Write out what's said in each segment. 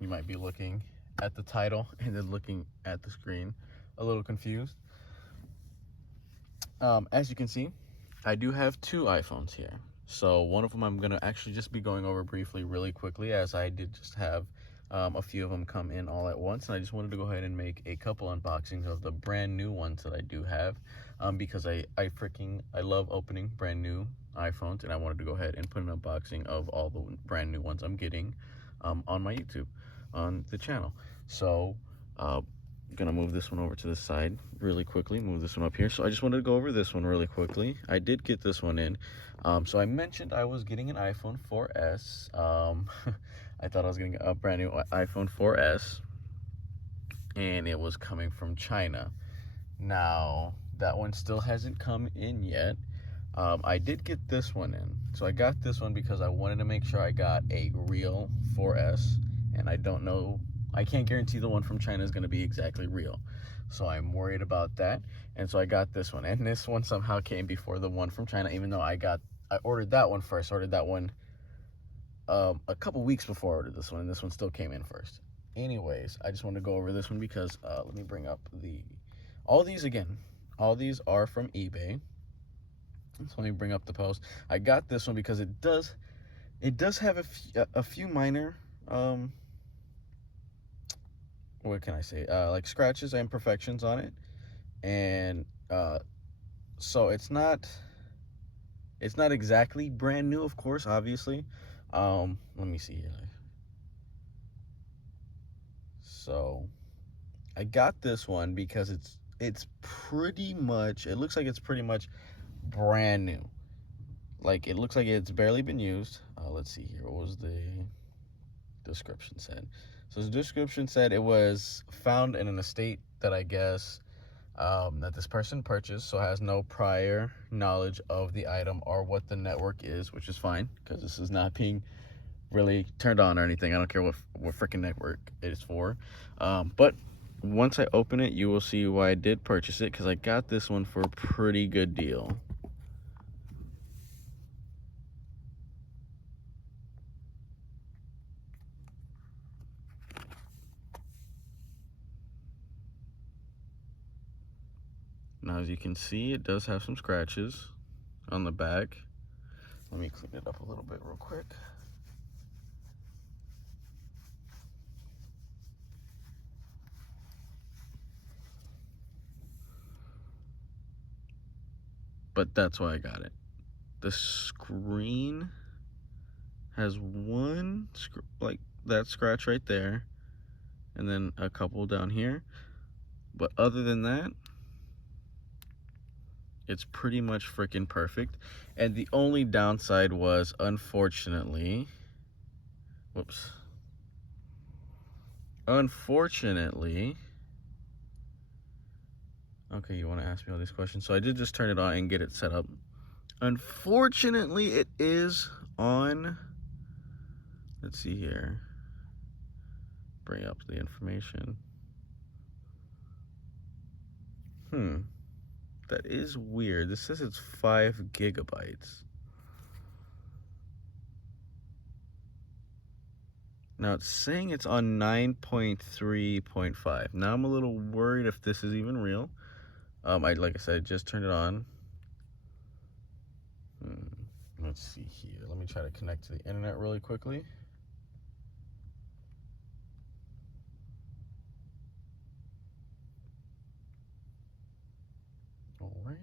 you might be looking at the title and then looking at the screen a little confused. As you can see, I do have two iPhones here. So one of them I'm going to actually just be going over briefly really quickly, as I did just have a few of them come in all at once, and I just wanted to go ahead and make a couple unboxings of the brand new ones that I do have, because I love opening brand new iPhones, and I wanted to go ahead and put an unboxing of all the brand new ones I'm getting on my YouTube, on the channel. So gonna move this one over to the side really quickly, move this one up here. So I just wanted to go over this one really quickly. I did get this one in. So I mentioned I was getting an iPhone 4S. I thought I was getting a brand new iPhone 4S, and it was coming from China. Now that one still hasn't come in yet. I did get this one in. So I got this one because I wanted to make sure I got a real 4S, and I can't guarantee the one from China is going to be exactly real. So I'm worried about that. And so I got this one. And this one somehow came before the one from China, even though I ordered that one first. I ordered that one a couple weeks before I ordered this one, and this one still came in first. Anyways, I just want to go over this one because let me bring up all these are from eBay. So let me bring up the post. I got this one because it does have a few minor what can I say, like scratches and imperfections on it, and so it's not exactly brand new, of course, obviously. Let me see here. So I got this one because it's pretty much, it looks like it's pretty much brand new. Like, it looks like it's barely been used. Let's see here. What was the description said? So the description said it was found in an estate that I guess that this person purchased, so has no prior knowledge of the item or what the network is, which is fine because this is not being really turned on or anything. I don't care what freaking network it is for. But once I open it, you will see why I did purchase it, because I got this one for a pretty good deal. Now, as you can see, it does have some scratches on the back. Let me clean it up a little bit real quick. But that's why I got it. The screen has one, like that scratch right there, and then a couple down here. But other than that, it's pretty much freaking perfect. And the only downside was, unfortunately, okay, you want to ask me all these questions. So I did just turn it on and get it set up. Unfortunately, it is on, let's see here, bring up the information. That is weird. This says it's 5 gigabytes. Now it's saying it's on 9.3.5. Now I'm a little worried if this is even real. Like I said, just turned it on. Let's see here. Let me try to connect to the internet really quickly. All right.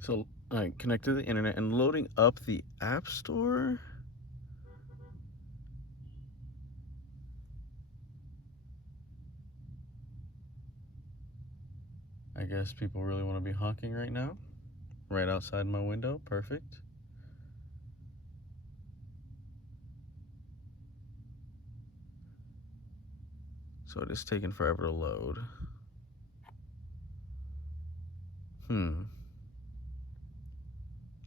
So I connected to the internet and loading up the App Store. I guess people really want to be honking right now. Right outside my window. Perfect. So it is taking forever to load.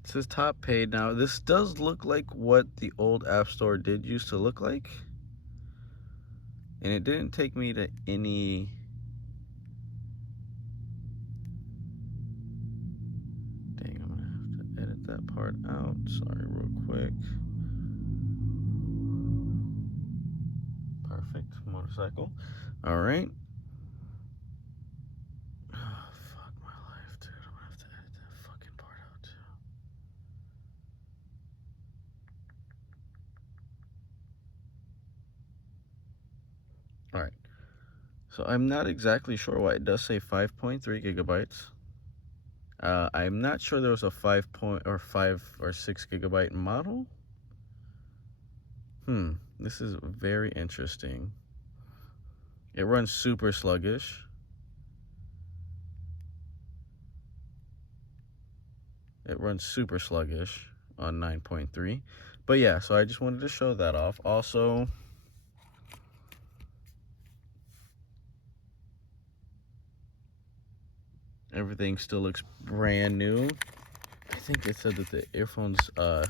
It says top paid. Now this does look like what the old App Store did used to look like. And it didn't take me to any... Dang, I'm gonna have to edit that part out. Sorry, real quick. Perfect. Motorcycle. All right. Oh, fuck my life, dude. I'm gonna have to edit that fucking part out, too. All right. So I'm not exactly sure why it does say 5.3 gigabytes. I'm not sure there was a 5 or 6 gigabyte model. This is very interesting. It runs super sluggish. It runs super sluggish on 9.3. But yeah, so I just wanted to show that off. Also, everything still looks brand new. I think it said that the earphones it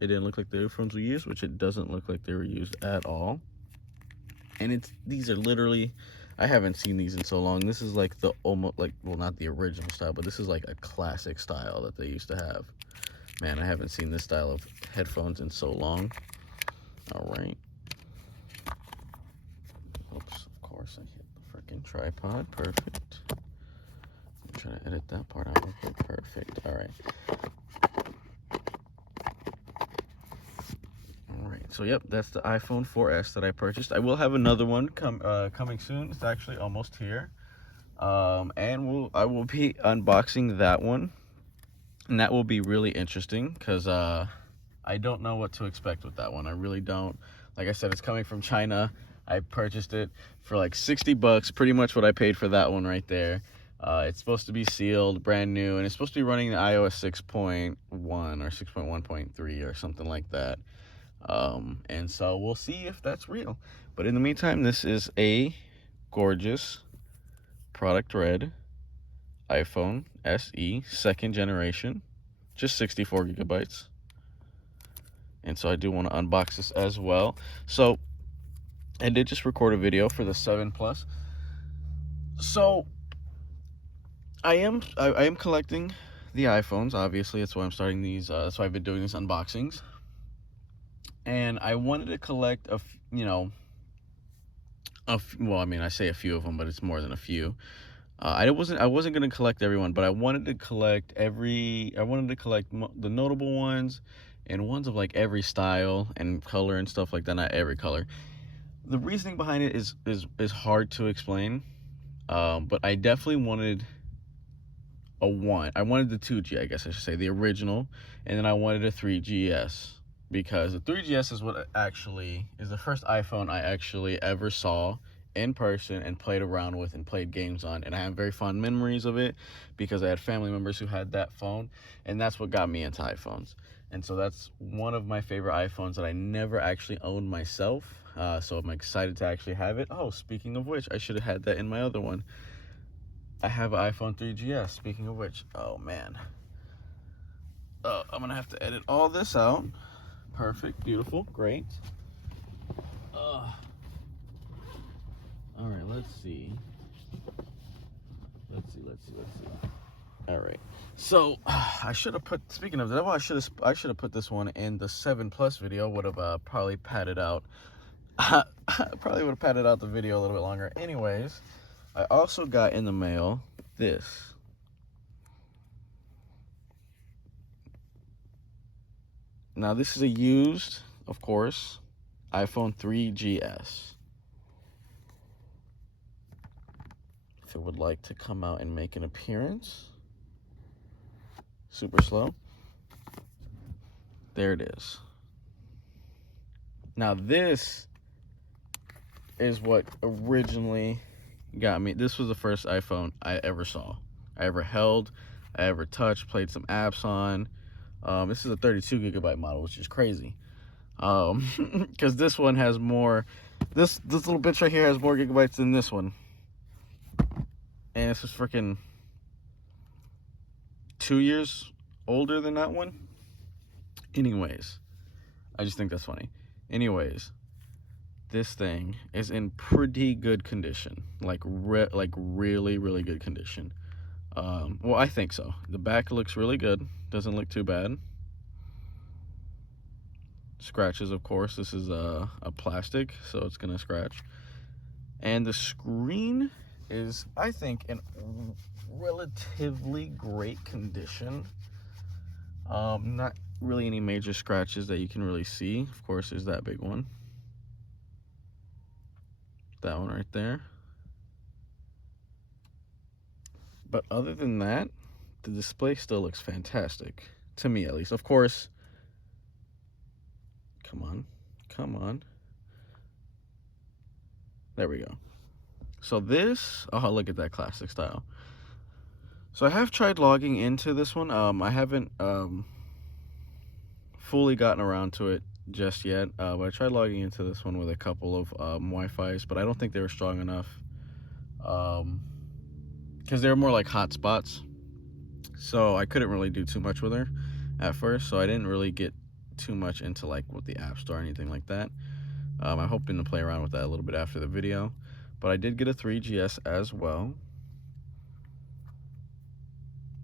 didn't look like the earphones we used, which it doesn't look like they were used at all. And these are literally, I haven't seen these in so long. This is like the almost like, well, not the original style, but this is like a classic style that they used to have. Man, I haven't seen this style of headphones in so long. All right. Oops, of course I hit the freaking tripod. Perfect. I'm trying to edit that part out. Okay, perfect. All right. So yep, that's the iPhone 4S that I purchased. I will have another one coming soon. It's actually almost here, and I will be unboxing that one, and that will be really interesting because I don't know what to expect with that one. I really don't. Like I said, it's coming from China. I purchased it for like 60 bucks, pretty much what I paid for that one right there. It's supposed to be sealed, brand new, and it's supposed to be running the iOS 6.1 or 6.1.3 or something like that. And so we'll see if that's real. But in the meantime, this is a gorgeous product red iPhone SE 2nd generation, just 64 gigabytes. And so I do want to unbox this as well. So I did just record a video for the 7 Plus. So I am collecting the iPhones. Obviously, that's why I'm starting these. That's why I've been doing these unboxings. And I wanted to collect well, I mean, I say a few of them, but it's more than a few. I wasn't gonna collect everyone, but I wanted to collect the notable ones and ones of like every style and color and stuff like that. Not every color. The reasoning behind it is hard to explain, but I definitely wanted I wanted the 2G, I guess I should say, the original, and then I wanted a 3GS. Because the 3GS is what actually is the first iPhone I actually ever saw in person and played around with and played games on. And I have very fond memories of it because I had family members who had that phone, and that's what got me into iPhones. And so that's one of my favorite iPhones that I never actually owned myself. So I'm excited to actually have it. Oh, speaking of which, I should have had that in my other one. I have an iPhone 3GS, speaking of which. Oh, man. I'm going to have to edit all this out. Perfect, beautiful, great. All right, let's see. All right, so I should have put. Speaking of that, well, I should have put this one in the 7 Plus video. Would have probably padded out. Probably would have padded out the video a little bit longer. Anyways, I also got in the mail this. Now this is a used, of course, iPhone 3GS. If it would like to come out and make an appearance. Super slow. There it is. Now this is what originally got me. This was the first iPhone I ever saw. I ever held, I ever touched, played some apps on. This is a 32 gigabyte model, which is crazy. Because this one has more, this little bitch right here has more gigabytes than this one. And it's just freaking 2 years older than that one. Anyways, I just think that's funny. Anyways, this thing is in pretty good condition, like really, really good condition. Well, I think so. The back looks really good. Doesn't look too bad. Scratches, of course. This is a plastic, so it's gonna scratch. And the screen is, I think, in relatively great condition. Not really any major scratches that you can really see. Of course, there's that big one. That one right there. But other than that, the display still looks fantastic, to me at least. Of course, come on. There we go. So this, oh, look at that classic style. So I have tried logging into this one. I haven't fully gotten around to it just yet, but I tried logging into this one with a couple of Wi-Fi's, but I don't think they were strong enough, because they were more like hotspots, so I couldn't really do too much with her at first, so I didn't really get too much into like with the App Store or anything like that. I'm hoping to play around with that a little bit after the video, but I did get a 3GS as well,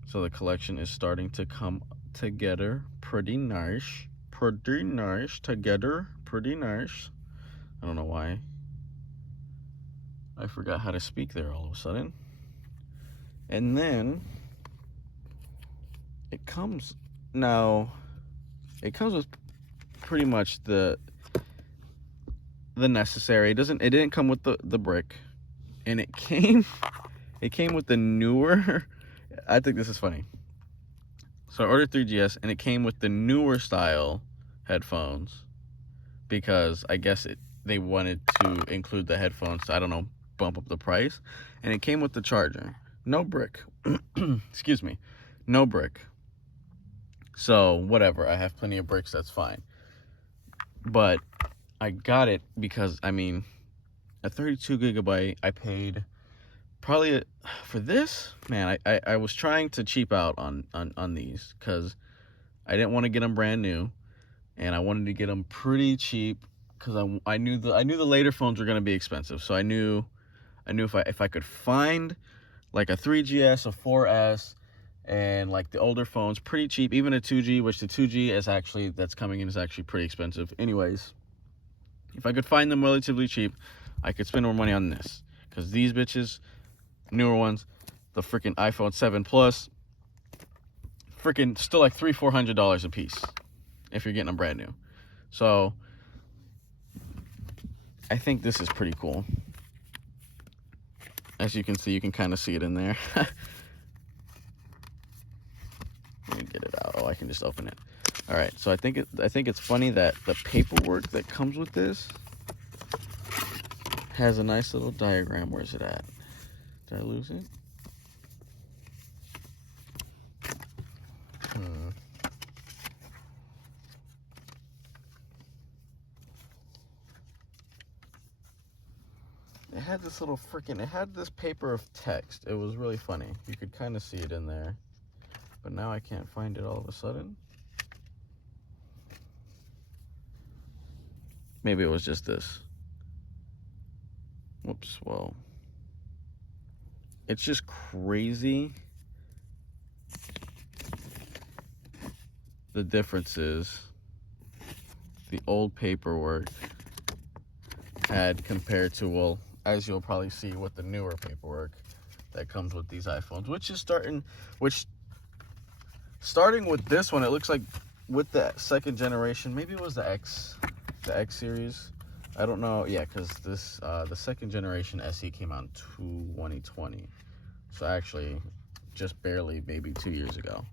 so the collection is starting to come together pretty nice together, pretty nice. I don't know why I forgot how to speak there all of a sudden. And then it comes with pretty much the necessary. It didn't come with the brick, and it came with the newer I think this is funny. So I ordered 3GS, and it came with the newer style headphones, because I guess they wanted to include the headphones to, I don't know, bump up the price. And it came with the charger. No brick. Excuse me. No brick. So whatever, I have plenty of bricks, that's fine. But I got it because, I mean, a 32 gigabyte, I paid probably for this, man, I was trying to cheap out on these, because I didn't want to get them brand new, and I wanted to get them pretty cheap, because I knew the later phones were going to be expensive. So I knew if I could find like a 3GS, a 4S, and like the older phones pretty cheap, even a 2G, which the 2G that's coming in is actually pretty expensive. Anyways, if I could find them relatively cheap, I could spend more money on this, because these bitches, newer ones, the freaking iPhone 7 Plus, freaking still like $300-400 a piece if you're getting them brand new. So I think this is pretty cool. As you can see, you can kind of see it in there. Let me get it out. Oh, I can just open it. All right, so I think it's funny that the paperwork that comes with this has a nice little diagram. Where's it at? Did I lose it? It had this little it had this paper of text. It was really funny. You could kind of see it in there. But now I can't find it all of a sudden. Maybe it was just this. Whoops, well. It's just crazy the differences the old paperwork had compared to, well, as you'll probably see with the newer paperwork that comes with these iPhones, starting with this one, it looks like with the second generation, maybe it was the X series, I don't know. Yeah, because this the second generation SE came out in 2020, so actually just barely, maybe 2 years ago.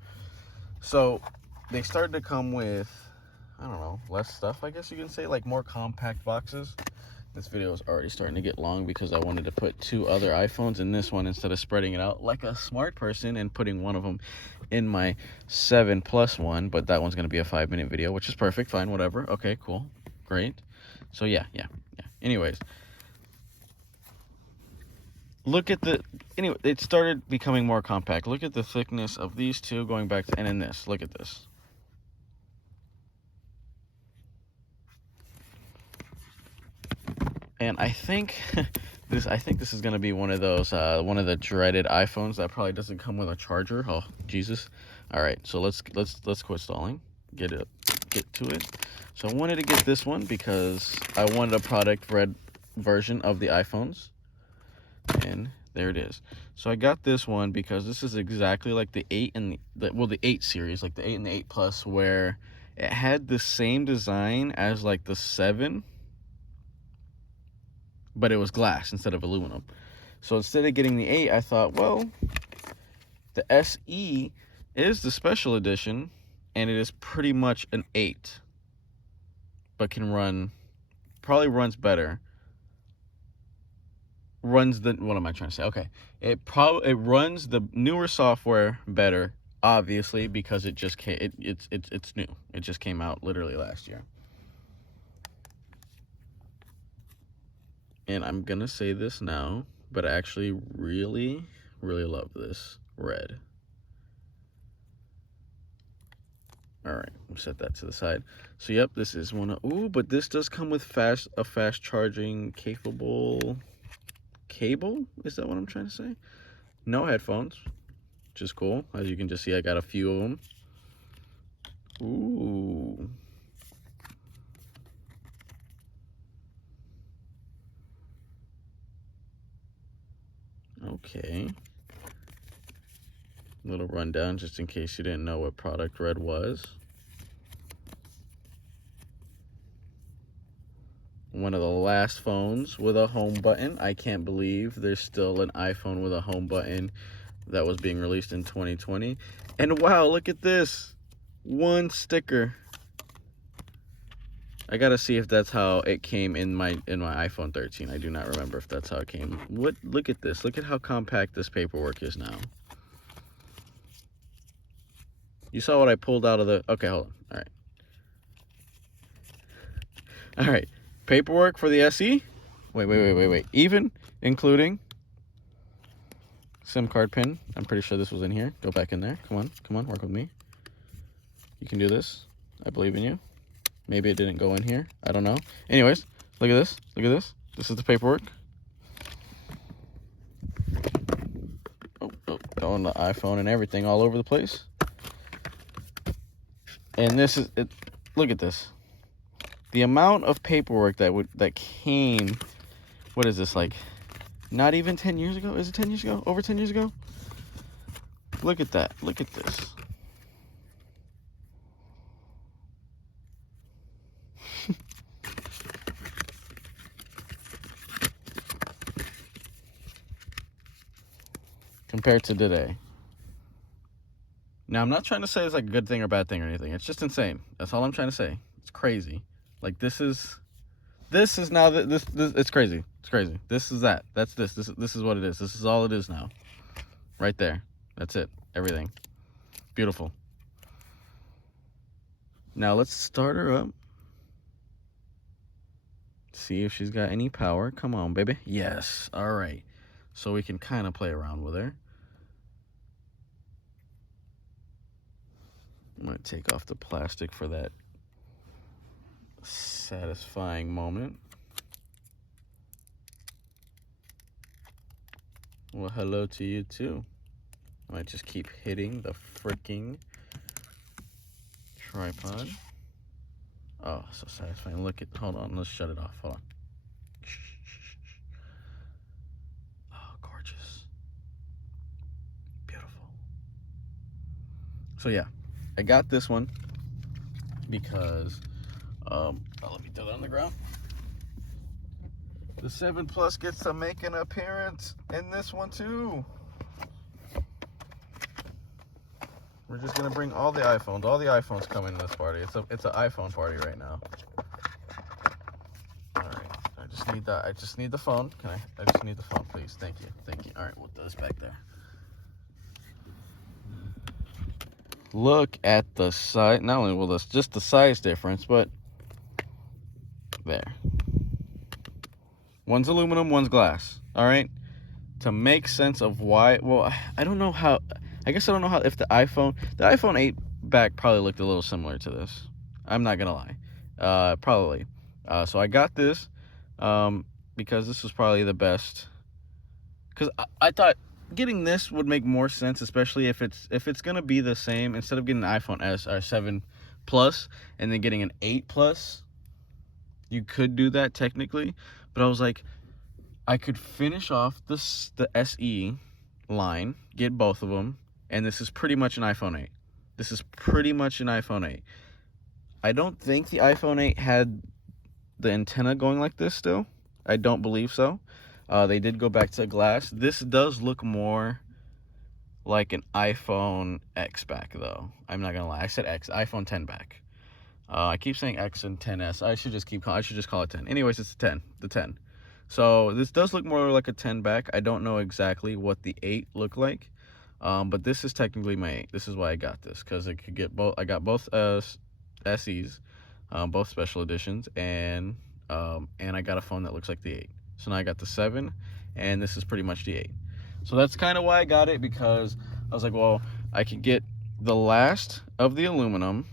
So they started to come with, I don't know, less stuff, I guess you can say, like more compact boxes. This video is already starting to get long because I wanted to put 2 other iPhones in this one instead of spreading it out like a smart person and putting one of them in my 7 Plus one. But that one's going to be a 5-minute video, which is perfect. Fine, whatever. Okay, cool. Great. So yeah. Anyways, look at anyway, it started becoming more compact. Look at the thickness of these two going back to, and in this, look at this. And I think this is gonna be one of those one of the dreaded iPhones that probably doesn't come with a charger. Oh Jesus! All right, so let's quit stalling. Get to it. So I wanted to get this one because I wanted a product red version of the iPhones, and there it is. So I got this one because this is exactly like the 8 and the 8 series, like the 8 and the 8 Plus, where it had the same design as like the 7, but it was glass instead of aluminum. So instead of getting the 8, I thought, well, the SE is the special edition, and it is pretty much an 8, but probably runs better. What am I trying to say? Okay, it runs the newer software better, obviously, because it just came. It's new. It just came out literally last year. And I'm gonna say this now, but I actually really, really love this red. All right, we'll set that to the side. So yep, this is one of, ooh, but this does come with a fast charging capable cable. Is that what I'm trying to say? No headphones, which is cool. As you can just see, I got a few of them. Ooh. Okay. Little rundown just in case you didn't know what product red was. One of the last phones with a home button. I can't believe there's still an iPhone with a home button that was being released in 2020. And wow, look at this. One sticker. I gotta see if that's how it came in my iPhone 13. I do not remember if that's how it came. Look at this. Look at how compact this paperwork is now. You saw what I pulled out of the... Okay, hold on. All right. Paperwork for the SE? Wait. Even including SIM card pin. I'm pretty sure this was in here. Go back in there. Come on, work with me. You can do this. I believe in you. Maybe it didn't go in here. I don't know. Anyways, look at this. This is the paperwork. Oh, on the iPhone and everything all over the place. And this is it. Look at this. The amount of paperwork that came. What is this, like? Not even 10 years ago? Is it 10 years ago? Over 10 years ago? Look at that. Look at this. Compared to today. Now, I'm not trying to say it's like a good thing or bad thing or anything. It's just insane. That's all I'm trying to say. It's crazy. Like, this is now this it's crazy. It's crazy. This is that. That's this. This is what it is. This is all it is now. Right there. That's it. Everything. Beautiful. Now let's start her up. See if she's got any power. Come on, baby. Yes. All right. So we can kind of play around with her. I'm going to take off the plastic for that satisfying moment. Well, hello to you too. I might just keep hitting the freaking tripod. Oh, so satisfying. Look at, hold on, let's shut it off. Hold on. Oh, gorgeous. Beautiful. So yeah, I got this one because, let me throw that on the ground. The 7 Plus gets to make an appearance in this one too. We're just gonna bring all the iPhones. All the iPhones come in this party. It's an iPhone party right now. All right. I just need the phone. I just need the phone, please. Thank you. All right, we'll throw this back there. Look at the size. Not only will this just the size difference, but there. One's aluminum, one's glass. All right. To make sense of why, well, I don't know how. I guess I don't know how if the iPhone 8 back probably looked a little similar to this. I'm not gonna lie, probably. So I got this because this was probably the best. Because I thought getting this would make more sense, especially if it's gonna be the same. Instead of getting an iPhone S or 7 Plus and then getting an 8 Plus, you could do that technically. But I was like, I could finish off the SE line, get both of them, and this is pretty much an iPhone 8. This is pretty much an iPhone 8. I don't think the iPhone 8 had the antenna going like this still. I don't believe so. They did go back to glass. This does look more like an iPhone X back, though. I'm not gonna lie. I said X, iPhone 10 back. I keep saying X and 10s. I should just call it 10. Anyways, it's the 10. So this does look more like a 10 back. I don't know exactly what the 8 looked like, but this is technically my 8. This is why I got this, because I could get both. I got both SEs, both special editions, and I got a phone that looks like the 8. So now I got the 7, and this is pretty much the 8. So that's kind of why I got it, because I was like, well, I could get the last of the aluminum,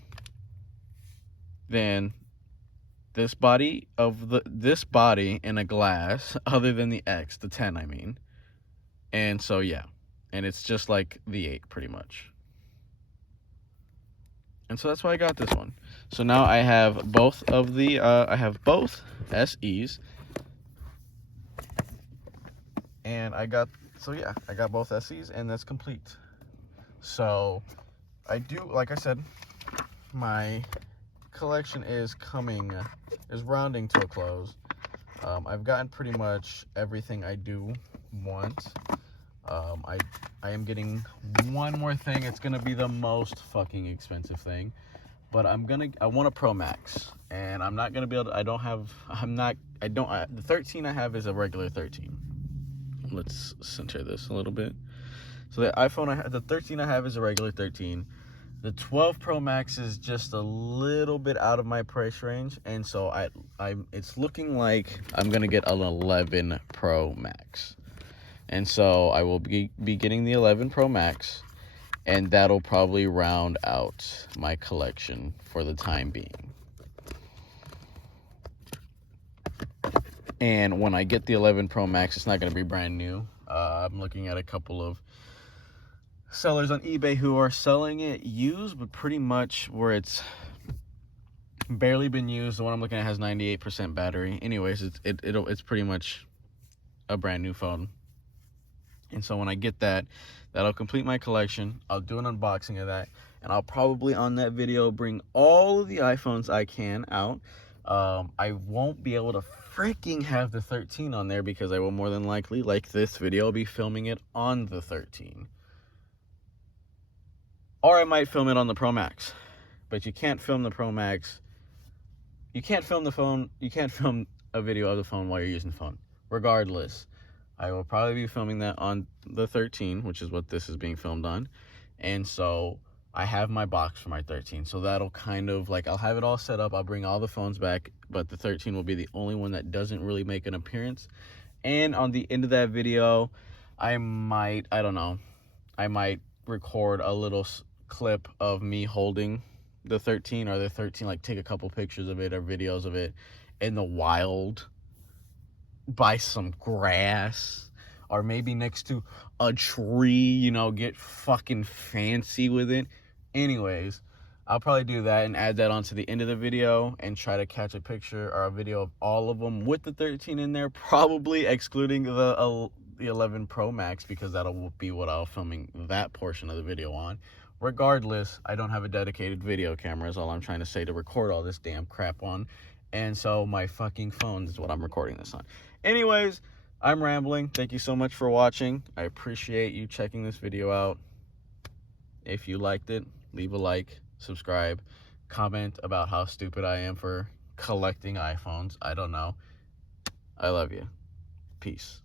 then this body in a glass, other than the X, the 10, I mean. And so yeah, and it's just like the 8 pretty much. And so that's why I got this one. So now I have both of the I have both SEs. And I got both SEs, and that's complete. So I do, like I said, my collection is rounding to a close. I've gotten pretty much everything I do want. I am getting one more thing. It's gonna be the most fucking expensive thing, but I want a Pro Max, and I'm not gonna be able to. The 13 I have is a regular 13. Let's center this a little bit. So the 13 I have is a regular 13. The 12 Pro Max is just a little bit out of my price range, and so it's looking like I'm gonna get an 11 Pro Max. And so I will be getting the 11 Pro Max, and that'll probably round out my collection for the time being. And when I get the 11 Pro Max, it's not going to be brand new. I'm looking at a couple of sellers on eBay who are selling it used, but pretty much where it's barely been used. The one I'm looking at has 98% battery. Anyways, it's pretty much a brand new phone. And so when I get that, that'll complete my collection. I'll do an unboxing of that, and I'll probably on that video bring all of the iPhones I can out. I won't be able to freaking have the 13 on there, because I will more than likely, like this video, be filming it on the 13. Or I might film it on the Pro Max. But you can't film the Pro Max. You can't film the phone. You can't film a video of the phone while you're using the phone. Regardless, I will probably be filming that on the 13, which is what this is being filmed on. And so I have my box for my 13. So that'll kind of, like, I'll have it all set up. I'll bring all the phones back, but the 13 will be the only one that doesn't really make an appearance. And on the end of that video, I might record a little clip of me holding the 13, or the 13, like take a couple pictures of it or videos of it in the wild by some grass, or maybe next to a tree, you know, get fucking fancy with it. Anyways, I'll probably do that and add that onto the end of the video and try to catch a picture or a video of all of them with the 13 in there, probably excluding the 11 Pro Max, because that'll be what I'll filming that portion of the video on. Regardless, I don't have a dedicated video camera, is all I'm trying to say, to record all this damn crap on. And so my fucking phone is what I'm recording this on. Anyways, I'm rambling. Thank you so much for watching. I appreciate you checking this video out. If you liked it, leave a like, subscribe, comment about how stupid I am for collecting iPhones. I don't know. I love you. Peace.